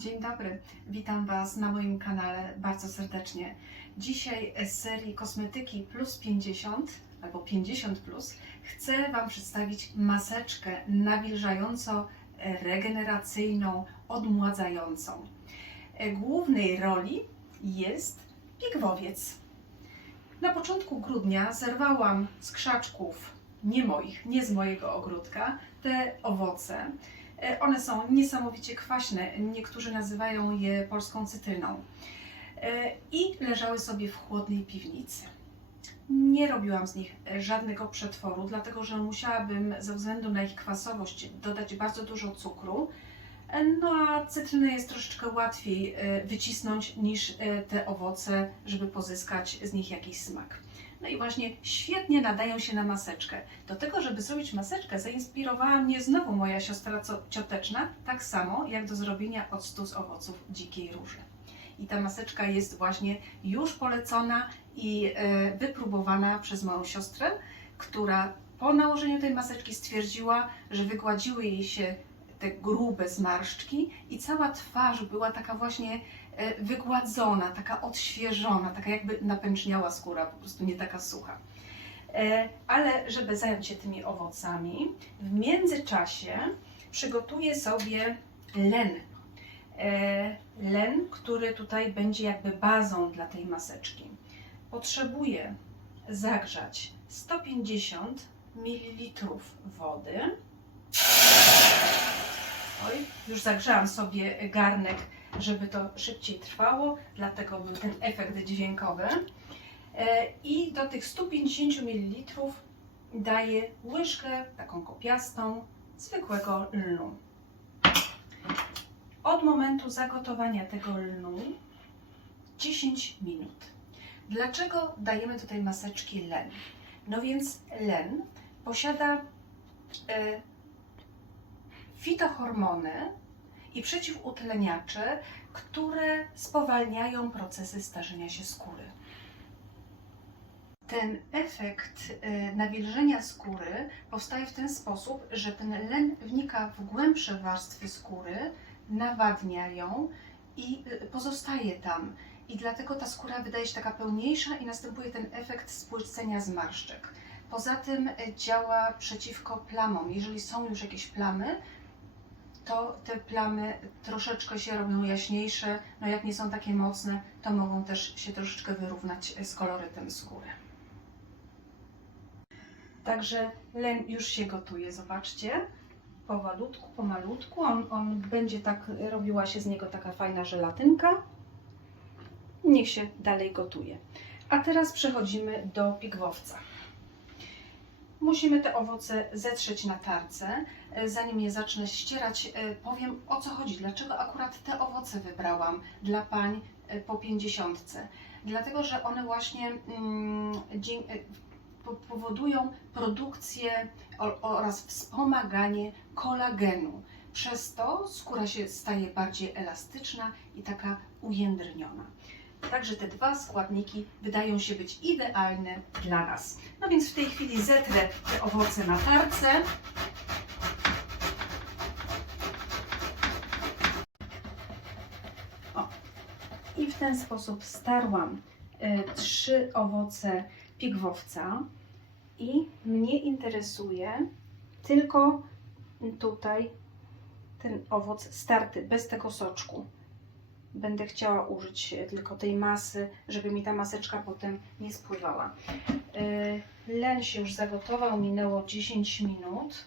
Dzień dobry, witam Was na moim kanale bardzo serdecznie. Dzisiaj z serii Kosmetyki plus 50 albo 50 plus chcę Wam przedstawić maseczkę nawilżająco regeneracyjną, odmładzającą. Głównej roli jest pigwowiec. Na początku grudnia zerwałam z krzaczków, nie moich, nie z mojego ogródka, te owoce. E, One są niesamowicie kwaśne, niektórzy nazywają je polską cytryną. E, I leżały sobie w chłodnej piwnicy. Nie robiłam z nich żadnego przetworu, dlatego że musiałabym ze względu na ich kwasowość dodać bardzo dużo cukru. E, No a cytrynę jest troszeczkę łatwiej wycisnąć niż te owoce, żeby pozyskać z nich jakiś smak. No i właśnie świetnie nadają się na maseczkę. Do tego, żeby zrobić maseczkę, zainspirowała mnie znowu moja siostra cioteczna, tak samo jak do zrobienia octu z owoców dzikiej róży. I ta maseczka jest właśnie już polecona i e, wypróbowana przez moją siostrę, która po nałożeniu tej maseczki stwierdziła, że wygładziły jej się te grube zmarszczki i cała twarz była taka właśnie e, wygładzona, taka odświeżona, taka jakby napęczniała skóra, po prostu nie taka sucha. E, Ale żeby zająć się tymi owocami, w międzyczasie przygotuję sobie len. E, Len, który tutaj będzie jakby bazą dla tej maseczki. Potrzebuję zagrzać 150 ml wody. Już zagrzałam sobie garnek, żeby to szybciej trwało, dlatego był ten efekt dźwiękowy. E, I do tych 150 ml daję łyżkę taką kopiastą zwykłego lnu. Od momentu zagotowania tego lnu 10 minut. Dlaczego dajemy tutaj maseczki len? No więc len posiada e, fitohormony i przeciwutleniacze, które spowalniają procesy starzenia się skóry. Ten efekt e, nawilżenia skóry powstaje w ten sposób, że ten len wnika w głębsze warstwy skóry, nawadnia ją i e, pozostaje tam. I dlatego ta skóra wydaje się taka pełniejsza i następuje ten efekt spłycenia zmarszczek. Poza tym e, działa przeciwko plamom. Jeżeli są już jakieś plamy, to te plamy troszeczkę się robią jaśniejsze. No jak nie są takie mocne, to mogą też się troszeczkę wyrównać z kolorytem skóry. Także len już się gotuje, zobaczcie. Powolutku, pomalutku. On, on będzie tak, robiła się z niego taka fajna żelatynka. Niech się dalej gotuje. A teraz przechodzimy do pigwowca. Musimy te owoce zetrzeć na tarce. E, Zanim je zacznę ścierać, e, powiem o co chodzi. Dlaczego akurat te owoce wybrałam dla pań e, po pięćdziesiątce? Dlatego, że one właśnie mm, powodują produkcję oraz wspomaganie kolagenu. Przez to skóra się staje bardziej elastyczna i taka ujędrniona. Także te dwa składniki wydają się być idealne dla nas. No więc w tej chwili zetrę te owoce na tarce. O. I w ten sposób starłam e, trzy owoce pigwowca i mnie interesuje tylko tutaj ten owoc starty, bez tego soczku. Będę chciała użyć e, tylko tej masy, żeby mi ta maseczka potem nie spływała. E, Len się już zagotował, minęło 10 minut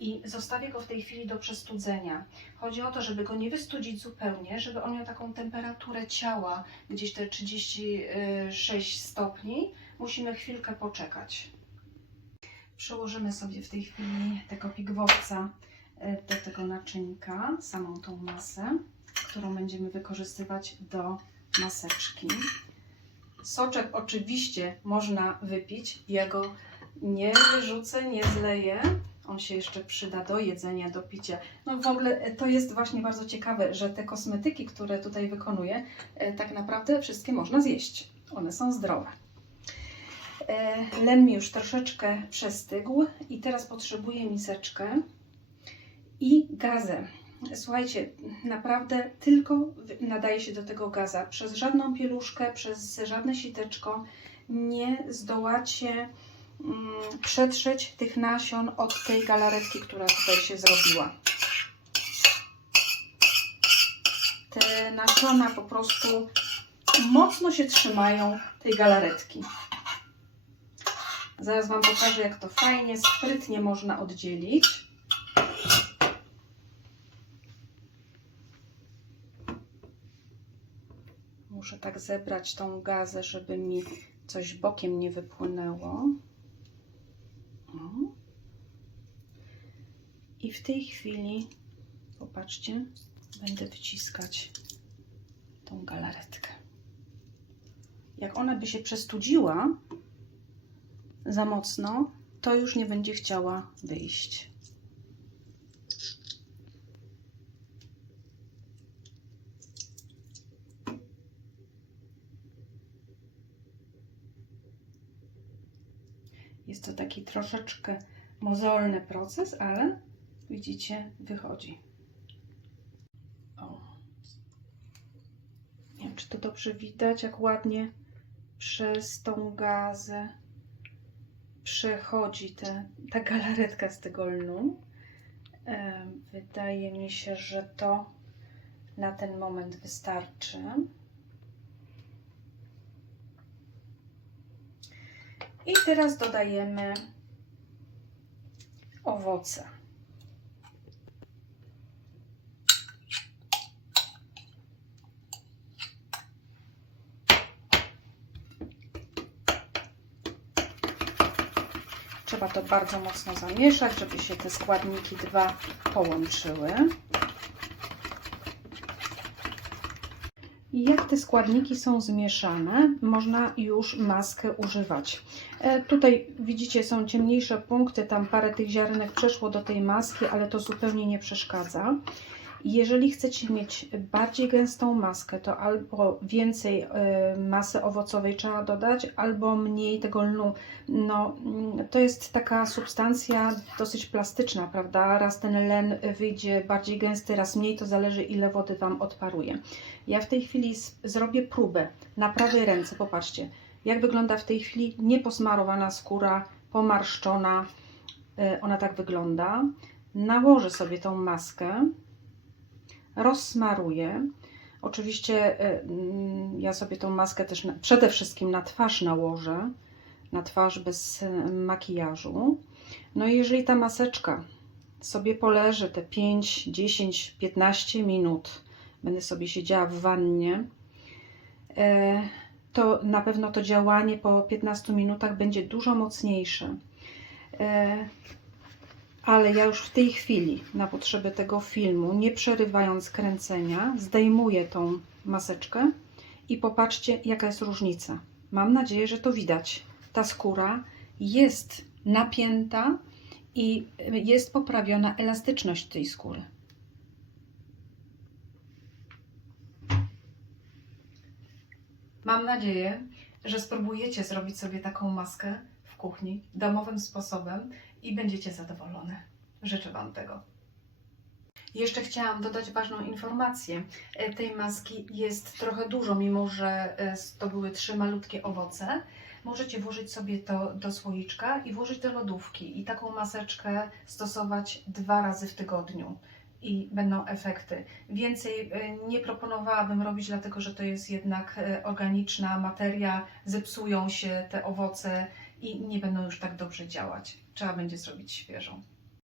i zostawię go w tej chwili do przestudzenia. Chodzi o to, żeby go nie wystudzić zupełnie, żeby on miał taką temperaturę ciała, gdzieś te 36 stopni. Musimy chwilkę poczekać. Przełożymy sobie w tej chwili tego pigwowca e, do tego naczynka, samą tą masę, którą będziemy wykorzystywać do maseczki. Soczek oczywiście można wypić. Ja nie wyrzucę, nie zleję. On się jeszcze przyda do jedzenia, do picia. No w ogóle e, to jest właśnie bardzo ciekawe, że te kosmetyki, które tutaj wykonuję, e, tak naprawdę wszystkie można zjeść. One są zdrowe. E, Len mi już troszeczkę przestygł i teraz potrzebuję miseczkę i gazę. Słuchajcie, naprawdę tylko nadaje się do tego gaza. Przez żadną pieluszkę, przez żadne siteczko nie zdołacie mm, przetrzeć tych nasion od tej galaretki, która tutaj się zrobiła. Te nasiona po prostu mocno się trzymają tej galaretki. Zaraz Wam pokażę, jak to fajnie, sprytnie można oddzielić. Muszę tak zebrać tą gazę, żeby mi coś bokiem nie wypłynęło. O. I w tej chwili, popatrzcie, będę wyciskać tą galaretkę. Jak ona by się przestudziła za mocno, to już nie będzie chciała wyjść. Jest to taki troszeczkę mozolny proces, ale widzicie, wychodzi. O. Nie wiem, czy to dobrze widać, jak ładnie przez tą gazę przechodzi te, ta galaretka z tego lnu. Em, Wydaje mi się, że to na ten moment wystarczy. I teraz dodajemy owoce. Trzeba to bardzo mocno zamieszać, żeby się te składniki dwa połączyły. I jak te składniki są zmieszane, można już maskę używać. E, tutaj widzicie, są ciemniejsze punkty, tam parę tych ziarenek przeszło do tej maski, ale to zupełnie nie przeszkadza. Jeżeli chcecie mieć bardziej gęstą maskę, to albo więcej e, masy owocowej trzeba dodać, albo mniej tego lnu. No, mm, to jest taka substancja dosyć plastyczna, prawda? Raz ten len wyjdzie bardziej gęsty, raz mniej, to zależy ile wody Wam odparuje. Ja w tej chwili zrobię próbę na prawej ręce, popatrzcie, jak wygląda w tej chwili nieposmarowana skóra, pomarszczona, E, ona tak wygląda. Nałożę sobie tą maskę, rozsmaruję. Oczywiście e, mm, ja sobie tą maskę też na, przede wszystkim na twarz nałożę, na twarz bez e, makijażu. No i jeżeli ta maseczka sobie poleży te 5, 10, 15 minut, będę sobie siedziała w wannie, to na pewno to działanie po 15 minutach będzie dużo mocniejsze. E, Ale ja już w tej chwili, na potrzeby tego filmu, nie przerywając kręcenia, zdejmuję tą maseczkę i popatrzcie, jaka jest różnica. Mam nadzieję, że to widać. Ta skóra jest napięta i jest poprawiona elastyczność tej skóry. Mam nadzieję, że spróbujecie zrobić sobie taką maskę w kuchni domowym sposobem i będziecie zadowolone. Życzę Wam tego. Jeszcze chciałam dodać ważną informację. E, Tej maski jest trochę dużo, mimo że e, to były trzy malutkie owoce. Możecie włożyć sobie to do słoiczka i włożyć do lodówki i taką maseczkę stosować dwa razy w tygodniu i będą efekty. Więcej e, nie proponowałabym robić, dlatego że to jest jednak e, organiczna materia, zepsują się te owoce i nie będą już tak dobrze działać. Trzeba będzie zrobić świeżą.